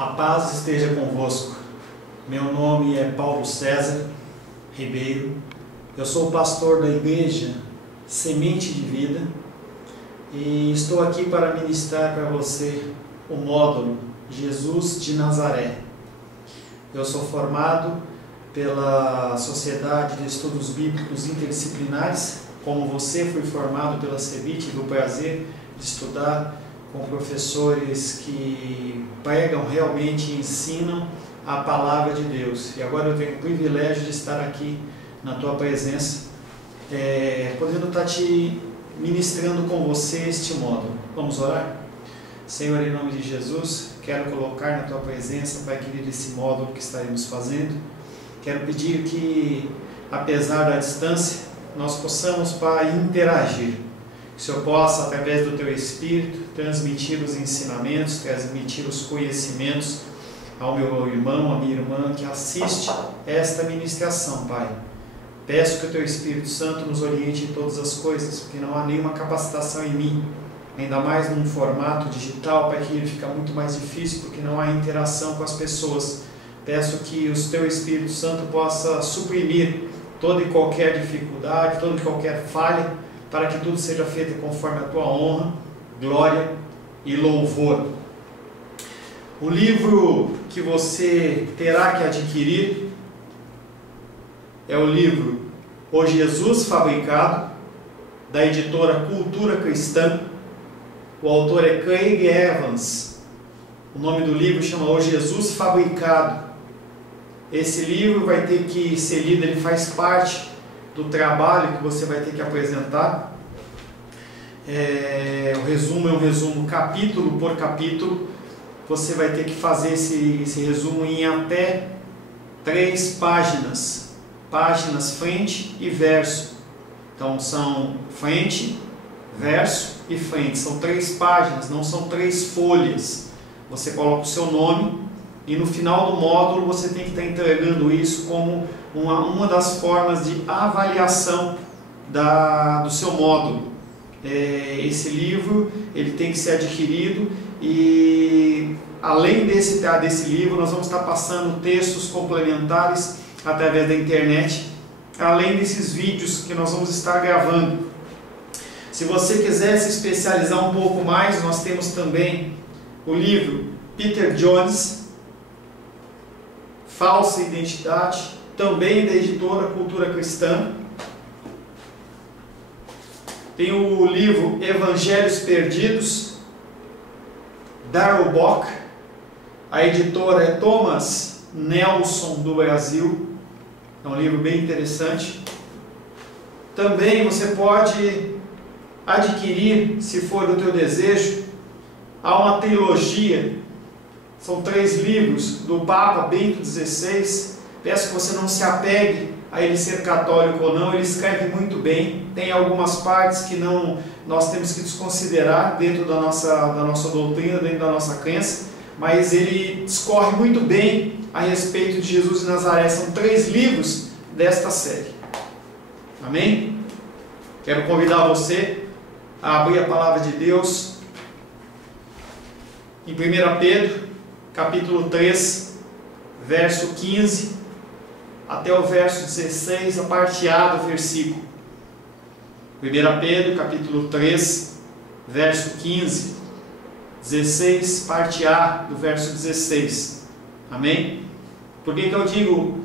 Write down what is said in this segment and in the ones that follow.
A paz esteja convosco. Meu nome é Paulo César Ribeiro. Eu sou o pastor da igreja Semente de Vida e estou aqui para ministrar para você o módulo Jesus de Nazaré. Eu sou formado pela Sociedade de Estudos Bíblicos Interdisciplinares, como você foi formado pela CEBIT, tive o prazer de estudar com professores que pregam realmente e ensinam a palavra de Deus. E agora eu tenho o privilégio de estar aqui na tua presença, podendo estar te ministrando com você este módulo. Vamos orar? Senhor, em nome de Jesus, quero colocar na tua presença, Pai querido, esse módulo que estaremos fazendo. Quero pedir que, apesar da distância, nós possamos, Pai, interagir. Que o Senhor possa, através do Teu Espírito, transmitir os ensinamentos, transmitir os conhecimentos ao meu irmão, à minha irmã que assiste esta ministração, Pai. Peço que o Teu Espírito Santo nos oriente em todas as coisas, porque não há nenhuma capacitação em mim, ainda mais num formato digital, Pai, que fica muito mais difícil, porque não há interação com as pessoas. Peço que o Teu Espírito Santo possa suprimir toda e qualquer dificuldade, toda e qualquer falha, para que tudo seja feito conforme a Tua honra, glória e louvor. O livro que você terá que adquirir é o livro O Jesus Fabricado, da editora Cultura Cristã. O autor é Craig Evans. O nome do livro chama O Jesus Fabricado. Esse livro vai ter que ser lido, ele faz parte do trabalho que você vai ter que apresentar. O resumo é um resumo capítulo por capítulo. Você vai ter que fazer esse resumo em até 3 páginas. Páginas frente e verso. Então são frente, verso e frente. São 3 páginas, não são 3 folhas. Você coloca o seu nome e no final do módulo você tem que estar entregando isso como uma das formas de avaliação do seu módulo. Esse livro ele tem que ser adquirido e além desse livro nós vamos estar passando textos complementares através da internet, além desses vídeos que nós vamos estar gravando. Se você quiser se especializar um pouco mais, nós temos também o livro Peter Jones, Falsa Identidade, também da editora Cultura Cristã. Tem o livro Evangelhos Perdidos, Darrell Bock. A editora é Thomas Nelson, do Brasil. É um livro bem interessante. Também você pode adquirir, se for do teu desejo, há uma trilogia. São 3 livros do Papa Bento XVI. Peço que você não se apegue a ele ser católico ou não. Ele escreve muito bem. Tem algumas partes que nós temos que desconsiderar dentro da nossa doutrina, dentro da nossa crença. Mas ele discorre muito bem a respeito de Jesus de Nazaré. São 3 livros desta série. Amém? Quero convidar você a abrir a palavra de Deus em 1 Pedro, capítulo 3, verso 15, até o verso 16, a parte A do versículo. 1 Pedro, capítulo 3, verso 15, 16, parte A do verso 16. Amém? Por que eu digo,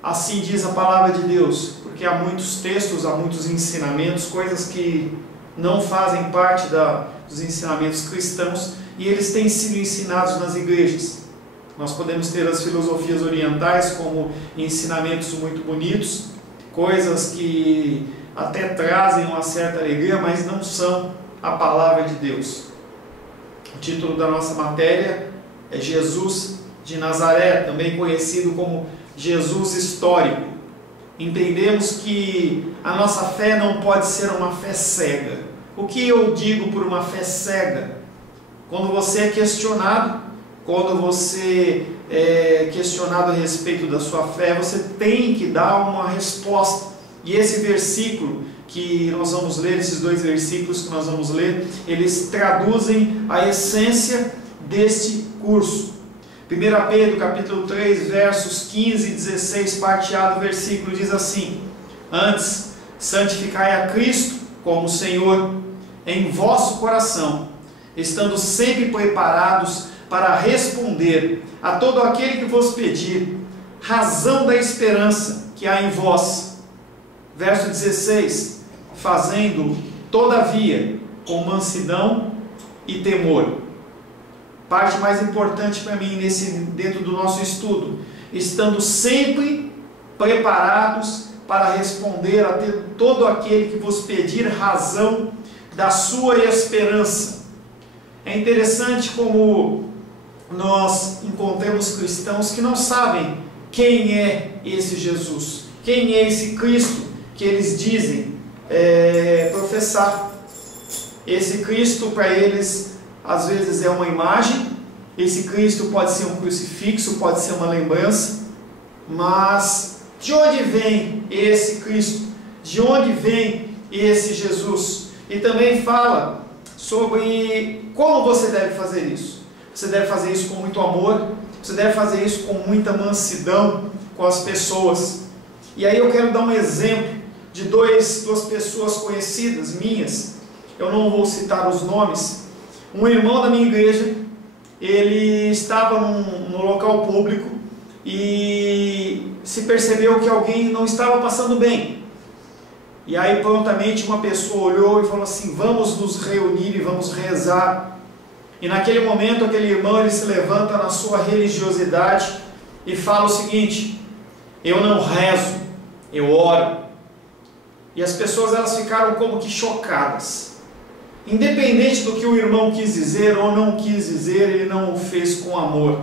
assim diz a palavra de Deus? Porque há muitos textos, há muitos ensinamentos, coisas que não fazem parte dos ensinamentos cristãos, e eles têm sido ensinados nas igrejas. Nós podemos ter as filosofias orientais como ensinamentos muito bonitos, coisas que até trazem uma certa alegria, mas não são a palavra de Deus. O título da nossa matéria é Jesus de Nazaré, também conhecido como Jesus histórico. Entendemos que a nossa fé não pode ser uma fé cega. O que eu digo por uma fé cega? Quando você é questionado, a respeito da sua fé, você tem que dar uma resposta. E esse versículo que nós vamos ler, esses 2 versículos que nós vamos ler, eles traduzem a essência deste curso. 1 Pedro capítulo 3, versos 15 e 16, parte A do versículo, diz assim: antes, santificai a Cristo como Senhor em vosso coração, estando sempre preparados para responder a todo aquele que vos pedir razão da esperança que há em vós. Verso 16, fazendo, todavia, com mansidão e temor. Parte mais importante para mim dentro do nosso estudo: estando sempre preparados para responder a todo aquele que vos pedir razão da sua esperança. É interessante como nós encontramos cristãos que não sabem quem é esse Jesus, quem é esse Cristo que eles dizem professar. Esse Cristo para eles às vezes é uma imagem, esse Cristo pode ser um crucifixo, pode ser uma lembrança, mas de onde vem esse Cristo? De onde vem esse Jesus? E também fala sobre como você deve fazer isso. Você deve fazer isso com muito amor, você deve fazer isso com muita mansidão com as pessoas. E aí eu quero dar um exemplo de duas pessoas conhecidas minhas. Eu não vou citar os nomes. Um irmão da minha igreja, ele estava num local público e se percebeu que alguém não estava passando bem. E aí prontamente uma pessoa olhou e falou assim: vamos nos reunir e vamos rezar. E naquele momento aquele irmão, ele se levanta na sua religiosidade e fala o seguinte: eu não rezo, eu oro. E as pessoas, elas ficaram como que chocadas. Independente do que o irmão quis dizer ou não quis dizer, ele não o fez com amor.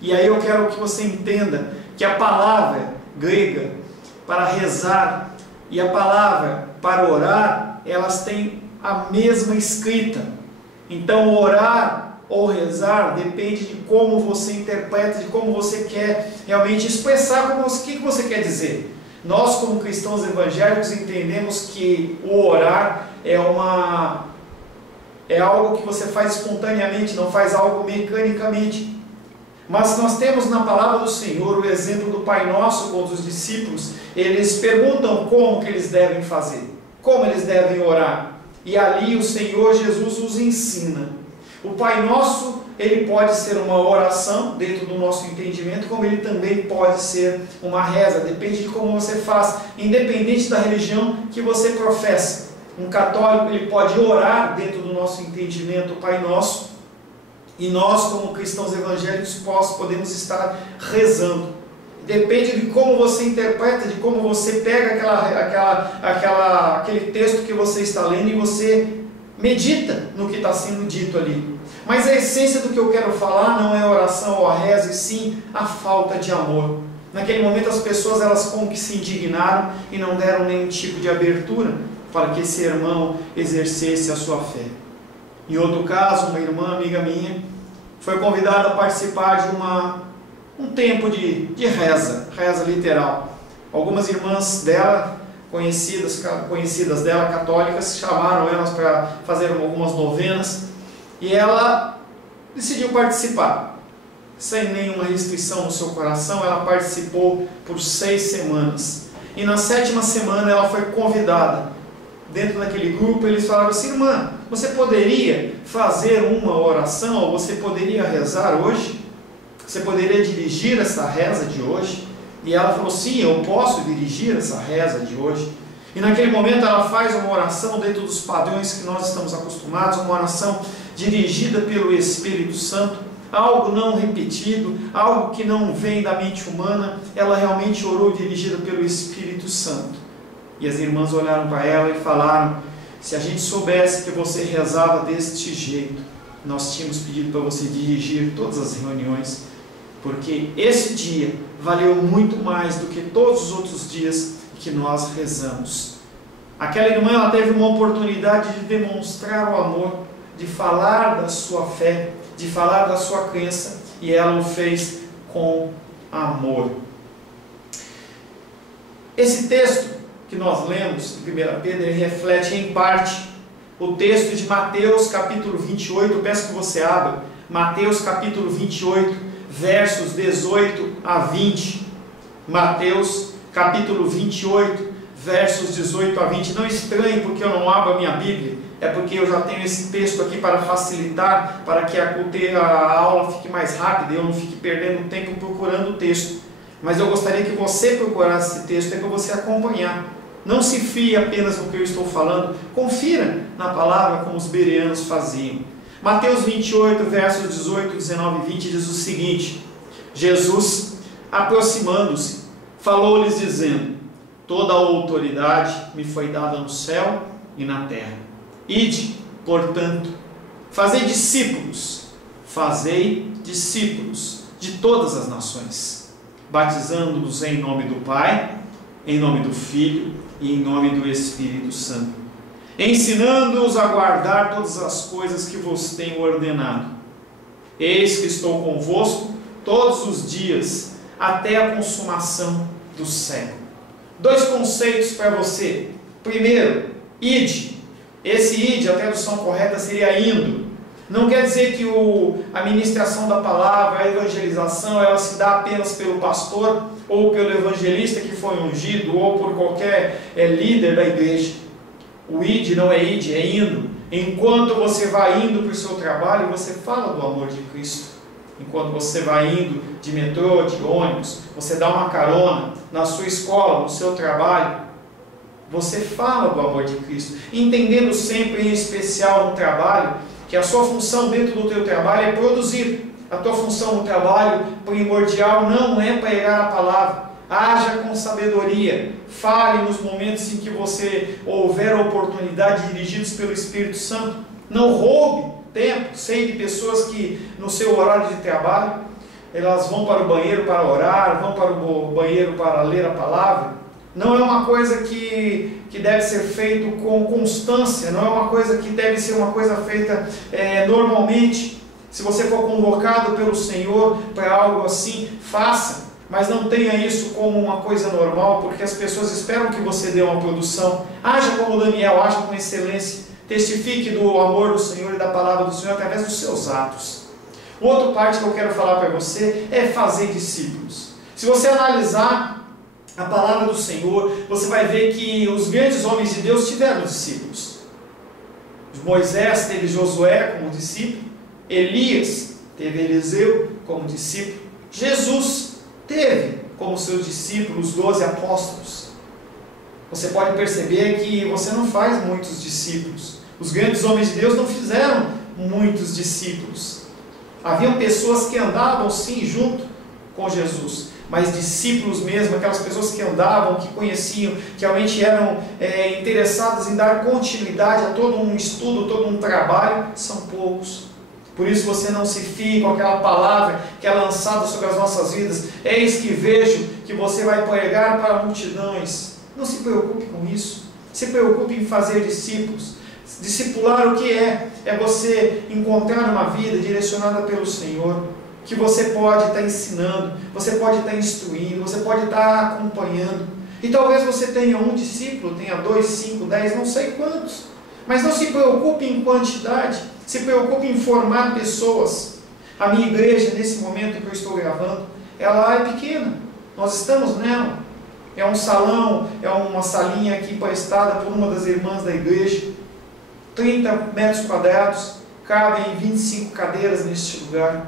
E aí eu quero que você entenda que a palavra grega para rezar e a palavra para orar, elas têm a mesma escrita. Então orar ou rezar depende de como você interpreta, de como você quer realmente expressar o que você quer dizer. Nós, como cristãos evangélicos, entendemos que o orar é algo que você faz espontaneamente, não faz algo mecanicamente. Mas nós temos na palavra do Senhor o exemplo do Pai Nosso com os discípulos. Eles perguntam como que eles devem fazer, como eles devem orar. E ali o Senhor Jesus os ensina. O Pai Nosso, ele pode ser uma oração dentro do nosso entendimento, como ele também pode ser uma reza. Depende de como você faz, independente da religião que você professa. Um católico, ele pode orar dentro do nosso entendimento o Pai Nosso. E nós, como cristãos evangélicos, podemos estar rezando. Depende de como você interpreta, de como você pega aquele texto que você está lendo e você medita no que está sendo dito ali. Mas a essência do que eu quero falar não é oração ou a reza, e sim a falta de amor. Naquele momento as pessoas, elas como que se indignaram e não deram nenhum tipo de abertura para que esse irmão exercesse a sua fé. Em outro caso, uma irmã, amiga minha, foi convidada a participar de um tempo de reza literal. Algumas irmãs dela, conhecidas dela, católicas, chamaram elas para fazer algumas novenas, e ela decidiu participar. Sem nenhuma restrição no seu coração, ela participou por 6 semanas. E na 7ª semana ela foi convidada. Dentro daquele grupo, eles falaram assim: irmã, você poderia fazer uma oração, ou você poderia rezar hoje? Você poderia dirigir essa reza de hoje? E ela falou: sim, eu posso dirigir essa reza de hoje. E naquele momento ela faz uma oração dentro dos padrões que nós estamos acostumados, uma oração dirigida pelo Espírito Santo, algo não repetido, algo que não vem da mente humana. Ela realmente orou dirigida pelo Espírito Santo. E as irmãs olharam para ela e falaram: se a gente soubesse que você rezava deste jeito, nós tínhamos pedido para você dirigir todas as reuniões, porque esse dia valeu muito mais do que todos os outros dias que nós rezamos. Aquela irmã, ela teve uma oportunidade de demonstrar o amor, de falar da sua fé, de falar da sua crença, e ela o fez com amor. Esse texto que nós lemos de 1 Pedro, ele reflete em parte o texto de Mateus capítulo 28, eu peço que você abra, Mateus capítulo 28, versos 18 a 20. Mateus, capítulo 28, versos 18 a 20. Não estranhe porque eu não abro a minha Bíblia, é porque eu já tenho esse texto aqui para facilitar, para que a aula fique mais rápida e eu não fique perdendo tempo procurando o texto. Mas eu gostaria que você procurasse esse texto para você acompanhar. Não se fie apenas no que eu estou falando, confira na palavra como os bereanos faziam. Mateus 28, versos 18, 19 e 20 diz o seguinte: Jesus, aproximando-se, falou-lhes dizendo: toda a autoridade me foi dada no céu e na terra. Ide, portanto, fazei discípulos de todas as nações, batizando-os em nome do Pai, em nome do Filho e em nome do Espírito Santo, ensinando-os a guardar todas as coisas que vos tenho ordenado. Eis que estou convosco todos os dias, até a consumação do século. Dois conceitos para você. Primeiro, ide. Esse ide, a tradução correta seria indo. Não quer dizer que a ministração da palavra, a evangelização, ela se dá apenas pelo pastor, ou pelo evangelista que foi ungido, ou por qualquer líder da igreja. O ide não é ide, é indo. Enquanto você vai indo para o seu trabalho, você fala do amor de Cristo. Enquanto você vai indo de metrô, de ônibus, você dá uma carona na sua escola, no seu trabalho, você fala do amor de Cristo, entendendo sempre, em especial no trabalho, que a sua função dentro do teu trabalho é produzir. A tua função no trabalho primordial não é pregar a palavra. Haja com sabedoria, fale nos momentos em que você houver oportunidade, dirigidos pelo Espírito Santo. Não roube tempo. Sei de pessoas que no seu horário de trabalho, elas vão para o banheiro para orar, vão para o banheiro para ler a palavra. Não é uma coisa que deve ser feito com constância, não é uma coisa que deve ser uma coisa feita normalmente. Se você for convocado pelo Senhor para algo assim, faça, mas não tenha isso como uma coisa normal, porque as pessoas esperam que você dê uma produção. Haja como Daniel, haja com excelência, testifique do amor do Senhor e da palavra do Senhor através dos seus atos. Outra parte que eu quero falar para você é fazer discípulos. Se você analisar a palavra do Senhor, você vai ver que os grandes homens de Deus tiveram discípulos. Moisés teve Josué como discípulo, Elias teve Eliseu como discípulo, Jesus teve como seus discípulos 12 apóstolos. Você pode perceber que você não faz muitos discípulos. Os grandes homens de Deus não fizeram muitos discípulos. Haviam pessoas que andavam sim junto com Jesus, mas discípulos mesmo, aquelas pessoas que andavam, que conheciam, que realmente eram interessadas em dar continuidade a todo um estudo, todo um trabalho, são poucos. Por isso você não se fie com aquela palavra que é lançada sobre as nossas vidas: eis que vejo que você vai pregar para multidões. Não se preocupe com isso. Se preocupe em fazer discípulos. Discipular o que é? É você encontrar uma vida direcionada pelo Senhor, que você pode estar ensinando, você pode estar instruindo, você pode estar acompanhando. E talvez você tenha um discípulo, tenha 2, 5, 10, não sei quantos. Mas não se preocupe em quantidade, se preocupe em formar pessoas. A minha igreja, nesse momento que eu estou gravando, ela é pequena. Nós estamos nela. É um salão, é uma salinha aqui emprestada por uma das irmãs da igreja. 30 metros quadrados, cabem 25 cadeiras neste lugar.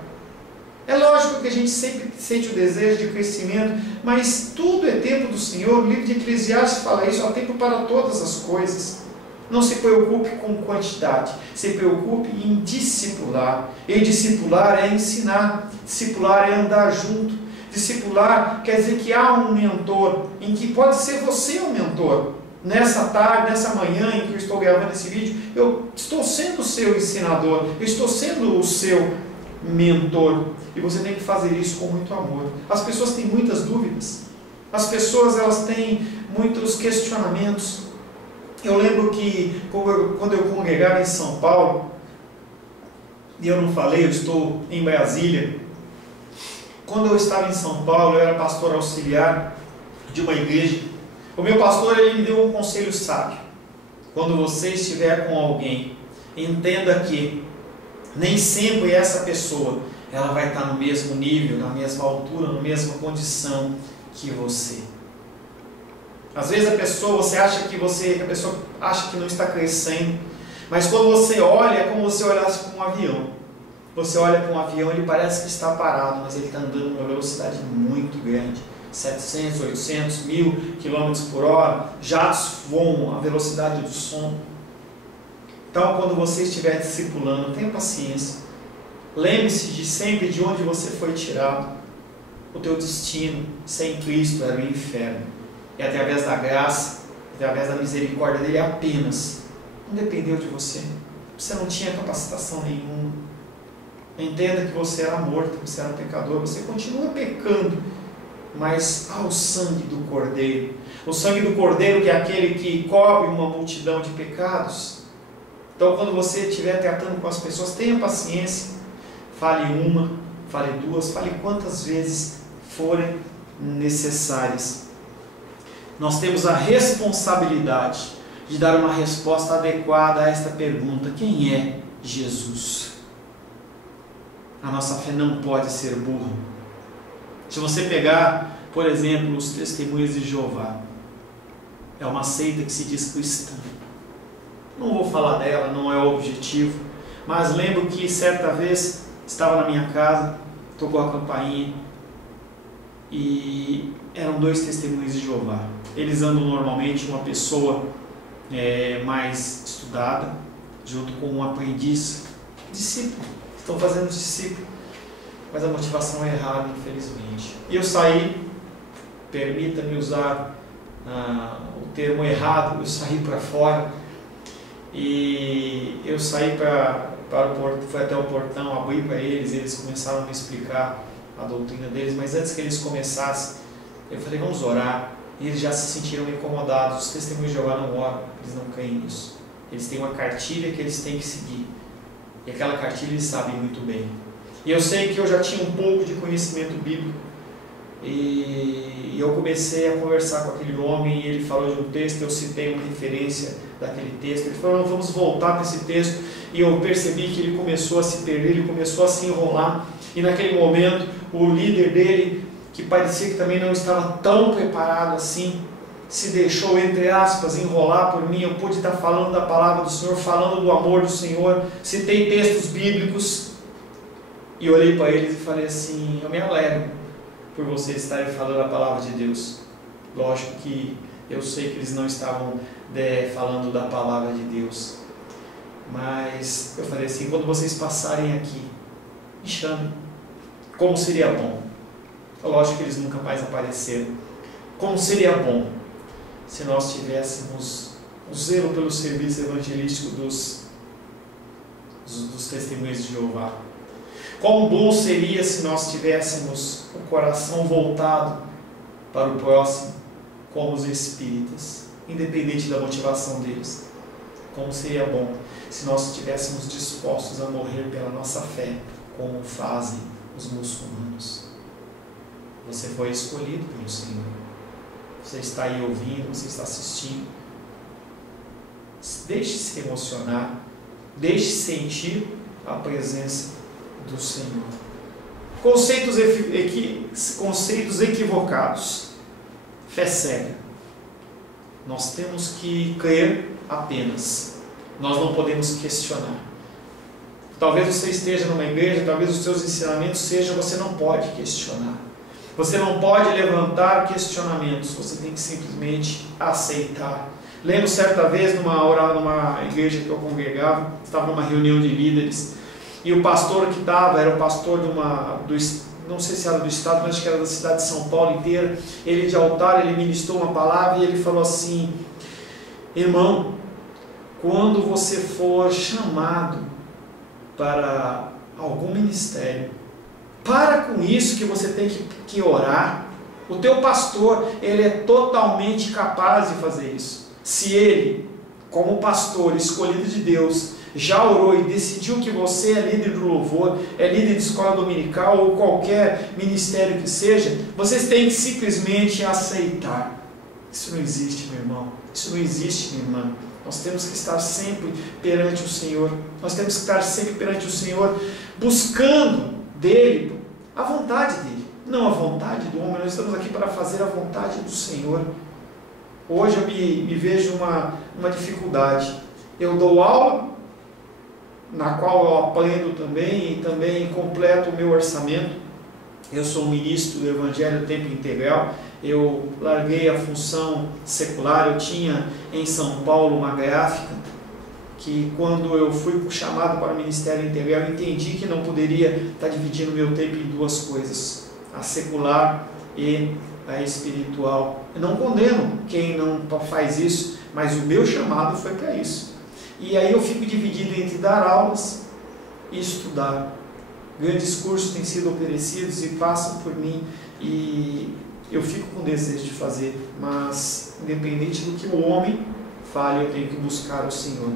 É lógico que a gente sempre sente o desejo de crescimento, mas tudo é tempo do Senhor. O livro de Eclesiastes fala isso: há tempo para todas as coisas. Não se preocupe com quantidade, se preocupe em discipular. E discipular é ensinar, discipular é andar junto. Discipular quer dizer que há um mentor, em que pode ser você o mentor. Nessa tarde, nessa manhã em que eu estou gravando esse vídeo, eu estou sendo o seu ensinador, eu estou sendo o seu mentor. E você tem que fazer isso com muito amor. As pessoas têm muitas dúvidas, as pessoas elas têm muitos questionamentos. Eu lembro que quando eu congregava em São Paulo, e eu não falei, eu estou em Brasília. Quando eu estava em São Paulo, eu era pastor auxiliar de uma igreja. O meu pastor, ele me deu um conselho sábio: quando você estiver com alguém, entenda que nem sempre essa pessoa ela vai estar no mesmo nível, na mesma altura, na mesma condição que você. Às vezes a pessoa acha que não está crescendo, mas quando você olha, é como se você olhasse para um avião. Você olha para um avião, ele parece que está parado, mas ele está andando numa velocidade muito grande. 700, 800, 1000 km por hora, jatos voam à velocidade do som. Então, quando você estiver discipulando, tenha paciência. Lembre-se sempre de onde você foi tirado. O teu destino, sem Cristo, era o inferno. E através da graça, através da misericórdia dele apenas, não dependeu de você. Você não tinha capacitação nenhuma. Entenda que você era morto, você era pecador, você continua pecando, mas há o sangue do Cordeiro. O sangue do Cordeiro, que é aquele que cobre uma multidão de pecados. Então, quando você estiver tratando com as pessoas, tenha paciência. Fale uma, fale duas, fale quantas vezes forem necessárias. Nós temos a responsabilidade de dar uma resposta adequada a esta pergunta: quem é Jesus? A nossa fé não pode ser burra. Se você pegar, por exemplo, os Testemunhas de Jeová, é uma seita que se diz cristã. Não vou falar dela, não é o objetivo, mas lembro que certa vez estava na minha casa, tocou a campainha e eram 2 Testemunhas de Jeová. Eles andam normalmente uma pessoa mais estudada, junto com um aprendiz, discípulo. Estão fazendo discípulo, mas a motivação é errada, infelizmente. E eu saí, permita-me usar o termo errado, eu saí para fora, e eu saí fui até o portão, abri para eles, eles começaram a me explicar a doutrina deles, mas antes que eles começassem, eu falei, vamos orar. E eles já se sentiram incomodados. Os Testemunhos de Jeová não oram, eles não creem nisso. Eles têm uma cartilha que eles têm que seguir, e aquela cartilha eles sabem muito bem. E eu sei que eu já tinha um pouco de conhecimento bíblico, e eu comecei a conversar com aquele homem, e ele falou de um texto, eu citei uma referência daquele texto, ele falou, vamos voltar para esse texto, e eu percebi que ele começou a se perder, ele começou a se enrolar, e naquele momento, o líder dele, que parecia que também não estava tão preparado assim, se deixou, entre aspas, enrolar por mim. Eu pude estar falando da palavra do Senhor, falando do amor do Senhor, citei textos bíblicos, e olhei para eles e falei assim, eu me alegro por vocês estarem falando a palavra de Deus. Lógico que eu sei que eles não estavam falando da palavra de Deus, mas eu falei assim, quando vocês passarem aqui, me chamem. Como seria bom. Lógico que eles nunca mais apareceram. Como seria bom se nós tivéssemos o zelo pelo serviço evangelístico dos Testemunhas de Jeová. Quão bom seria se nós tivéssemos o coração voltado para o próximo, como os espíritas, independente da motivação deles. Como seria bom se nós estivéssemos dispostos a morrer pela nossa fé, como fazem os muçulmanos. Você foi escolhido pelo Senhor. Você está aí ouvindo, você está assistindo. Deixe-se emocionar, deixe-se sentir a presença do Senhor. Conceitos equivocados. Fé cega. Nós temos que crer apenas. Nós não podemos questionar. Talvez você esteja numa igreja, talvez os seus ensinamentos sejam, você não pode questionar. Você não pode levantar questionamentos, você tem que simplesmente aceitar. Lembro certa vez, numa igreja que eu congregava, estava numa reunião de líderes, e o pastor que estava, era o pastor não sei se era do estado, mas acho que era da cidade de São Paulo inteira. Ele de altar, ele ministrou uma palavra e ele falou assim, irmão, quando você for chamado para algum ministério, para com isso que você tem que orar. O teu pastor, ele é totalmente capaz de fazer isso. Se ele, como pastor escolhido de Deus, já orou e decidiu que você é líder do louvor, é líder de escola dominical ou qualquer ministério que seja, vocês têm que simplesmente aceitar. Isso não existe, meu irmão. Isso não existe, minha irmã. Nós temos que estar sempre perante o Senhor. Nós temos que estar sempre perante o Senhor, buscando dele, a vontade dele, não a vontade do homem. Nós estamos aqui para fazer a vontade do Senhor. Hoje eu me vejo uma dificuldade. Eu dou aula, na qual eu aprendo também, e também completo o meu orçamento. Eu sou um ministro do Evangelho Tempo Integral. Eu larguei a função secular. Eu tinha em São Paulo uma gráfica, que quando eu fui chamado para o Ministério Integral, eu entendi que não poderia estar dividindo meu tempo em duas coisas, a secular e a espiritual. Eu não condeno quem não faz isso, mas o meu chamado foi para isso. E aí eu fico dividido entre dar aulas e estudar. Grandes cursos têm sido oferecidos e passam por mim, e eu fico com desejo de fazer, mas independente do que o homem fale, eu tenho que buscar o Senhor.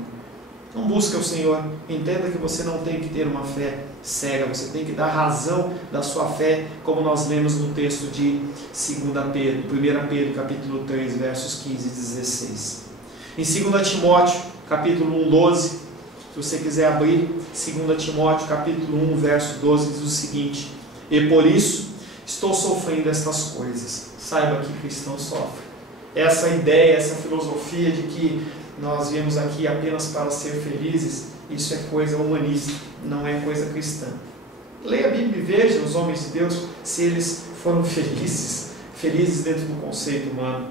Não busca o Senhor, entenda que você não tem que ter uma fé cega, você tem que dar razão da sua fé, como nós lemos no texto de 1 Pedro, capítulo 3, versos 15 e 16. Em 2 Timóteo, capítulo 1, 12, se você quiser abrir, 2 Timóteo, capítulo 1, verso 12, diz o seguinte: e por isso estou sofrendo estas coisas. Saiba que cristão sofre. Essa ideia, essa filosofia de que nós viemos aqui apenas para ser felizes, isso é coisa humanista, não é coisa cristã. Leia a Bíblia e veja os homens de Deus, se eles foram felizes dentro do conceito humano.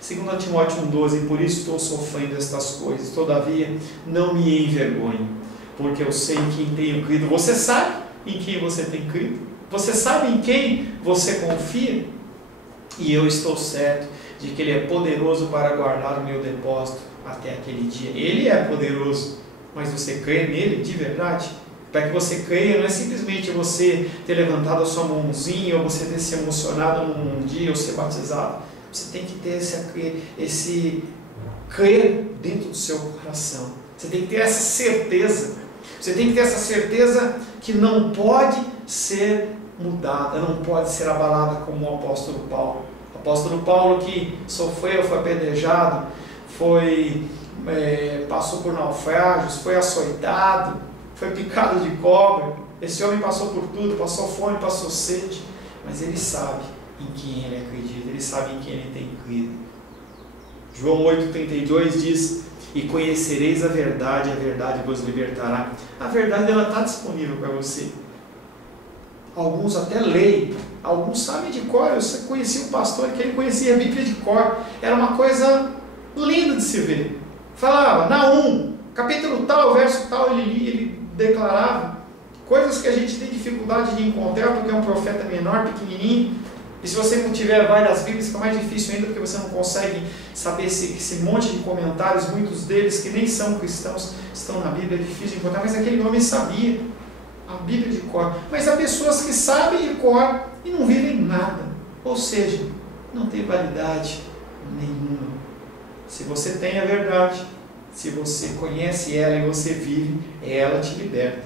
2 Timóteo 1,12, por isso estou sofrendo estas coisas, todavia não me envergonho, porque eu sei em quem tenho crido. Você sabe em quem você tem crido? Você sabe em quem você confia? E eu estou certo de que Ele é poderoso para guardar o meu depósito até aquele dia. Ele é poderoso, mas você crê nele de verdade? Para que você creia, não é simplesmente você ter levantado a sua mãozinha, ou você ter se emocionado num dia, ou ser batizado. Você tem que ter esse crer dentro do seu coração. Você tem que ter essa certeza. Você tem que ter essa certeza que não pode ser mudada, não pode ser abalada, como o apóstolo Paulo. O apóstolo Paulo, que sofreu, foi apedrejado, passou por naufrágios, foi açoitado, foi picado de cobra. Esse homem passou por tudo, passou fome, passou sede, mas ele sabe em quem ele acredita, ele sabe em quem ele tem crido. João 8,32 diz: e conhecereis a verdade vos libertará. A verdade, ela está disponível para você. Alguns até leem, alguns sabem de cor. Eu conheci um pastor que ele conhecia a Bíblia de cor, era uma coisa linda de se ver. Falava, Naum, capítulo tal, verso tal, ele lia, ele declarava coisas que a gente tem dificuldade de encontrar, porque é um profeta menor, pequenininho. E se você não tiver várias Bíblias, fica mais difícil ainda, porque você não consegue saber esse monte de comentários, muitos deles que nem são cristãos estão na Bíblia, é difícil de encontrar, mas aquele homem sabia a Bíblia de cor. Mas há pessoas que sabem de cor e não vivem nada, ou seja, não tem validade nenhuma. Se você tem a verdade, se você conhece ela e você vive, ela te liberta.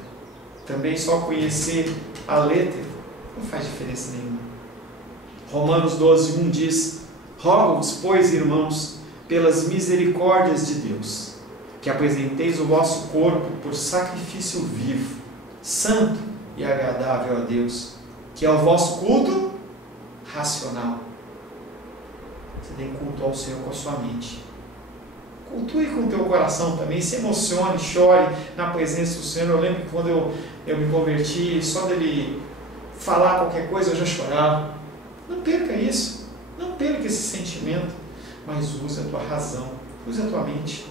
Também só conhecer a letra não faz diferença nenhuma. Romanos 12:1 diz: rogo-vos, pois, irmãos, pelas misericórdias de Deus, que apresenteis o vosso corpo por sacrifício vivo, santo e agradável a Deus, que é o vosso culto racional. Você tem culto ao Senhor com a sua mente. Cultue com o teu coração também, se emocione, chore na presença do Senhor. Eu lembro que quando eu me converti, só dele falar qualquer coisa eu já chorava. Não perca isso, não perca esse sentimento, mas use a tua razão, use a tua mente.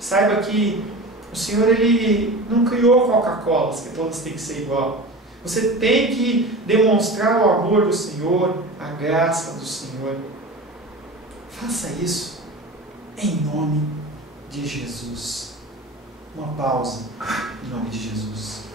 Saiba que o Senhor, Ele não criou Coca-Cola, que todas têm que ser igual. Você tem que demonstrar o amor do Senhor, a graça do Senhor. Faça isso em nome de Jesus. Uma pausa em nome de Jesus.